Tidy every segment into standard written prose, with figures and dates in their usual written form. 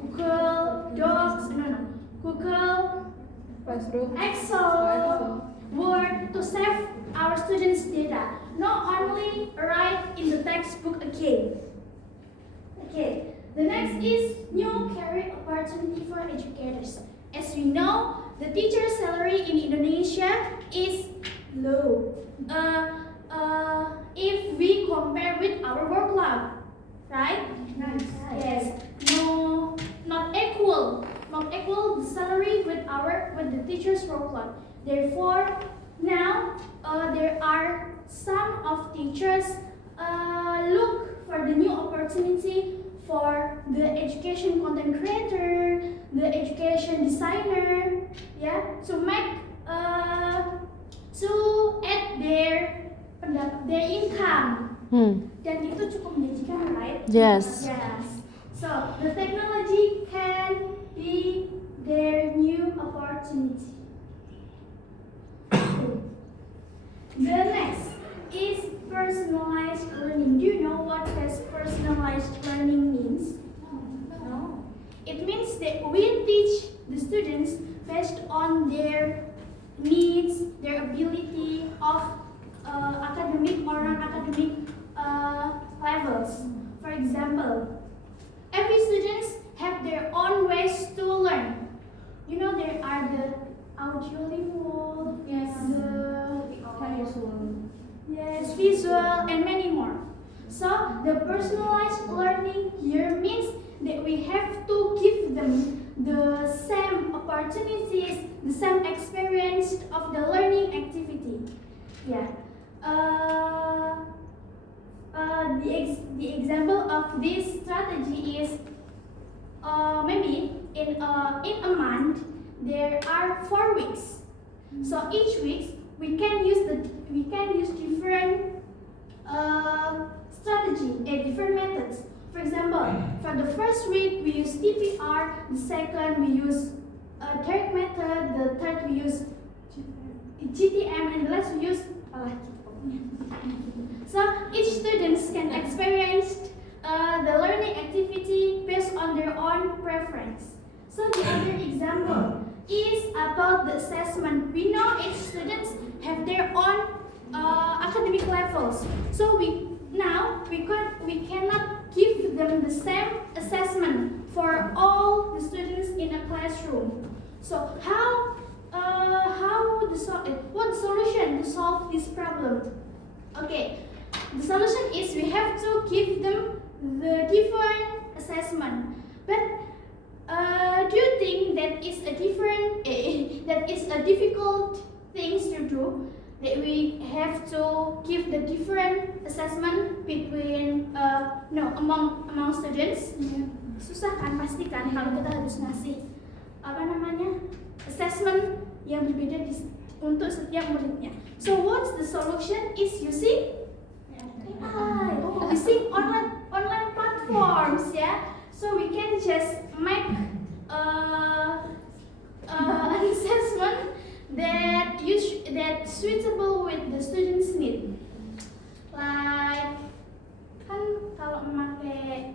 Google Docs, Google Classroom. Excel, Word to save our students' data, not only write in the textbook again. Okay, the next is new career opportunity for educators. As we know, the teacher salary in Indonesia is low. If we compare with our workload, right? Yes. No, not equal the salary with the teacher's workload. Therefore, now there are some of teachers look for the new opportunity for the education content creator, the education designer, yeah, to make to add their income. Dan itu cukup menjanjikan, right? Yes. Yes. So the technology can be their new opportunity. The next is personalized learning. Do you know what personalized learning means? No. It means that we teach the students based on their needs, their ability of academic or non-academic levels. For example, every students have their own ways to learn. You know, there are the audiolingual, visual, and many more. So the personalized learning here means that we have to give them the same opportunities, the same experience of the learning activity. Yeah. The example of this strategy is maybe in a month there are 4 weeks. So each week we can use different different methods. For example, for the first week we use TPR, the second we use third method, the third we use GTM, and the last we use So each students can experience the learning activity based on their own preference. So the other example is about the assessment. We know each students have their own academic levels. So we cannot give them the same assessment for all the students in a classroom. So what solution to solve this problem? Okay, the solution is we have to give them the different assessment. But do you think that is a difficult thing to do? That we have to give the different assessment between among students? Susah kan, pasti kan kalau kita harus ngasih assessment yang berbeda untuk setiap muridnya. So what's the solution is using using online platforms, yeah. So we can just make an assessment that suitable with the students' need. Like kan kalau memakai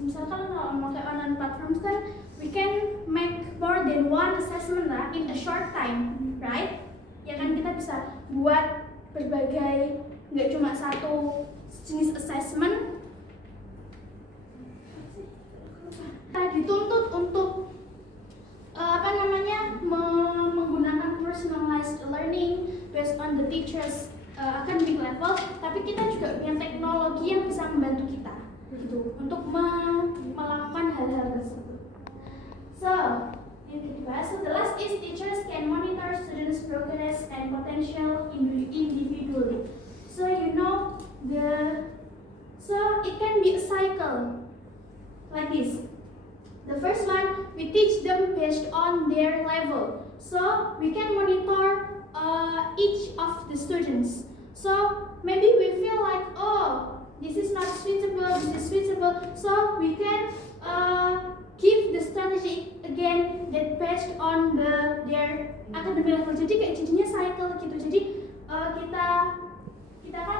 misalkan kalau memakai online platforms kan we can make more than one assessment lah in a short time, right? Ya kan, kita bisa buat berbagai, nggak cuma satu jenis assessment. Kita dituntut untuk menggunakan personalized learning based on the teachers academic level, tapi kita juga punya teknologi yang bisa membantu kita gitu untuk melakukan hal-hal tersebut. So the last is teachers can monitor students' progress and potential individually. So it can be a cycle like this. The first one, we teach them based on their level. So we can monitor each of the students. So maybe we feel like, oh, this is not suitable, this is suitable. So we can give the strategy again that based on their academic level. Jadi kayak jadinya cycle gitu. Jadi kita kan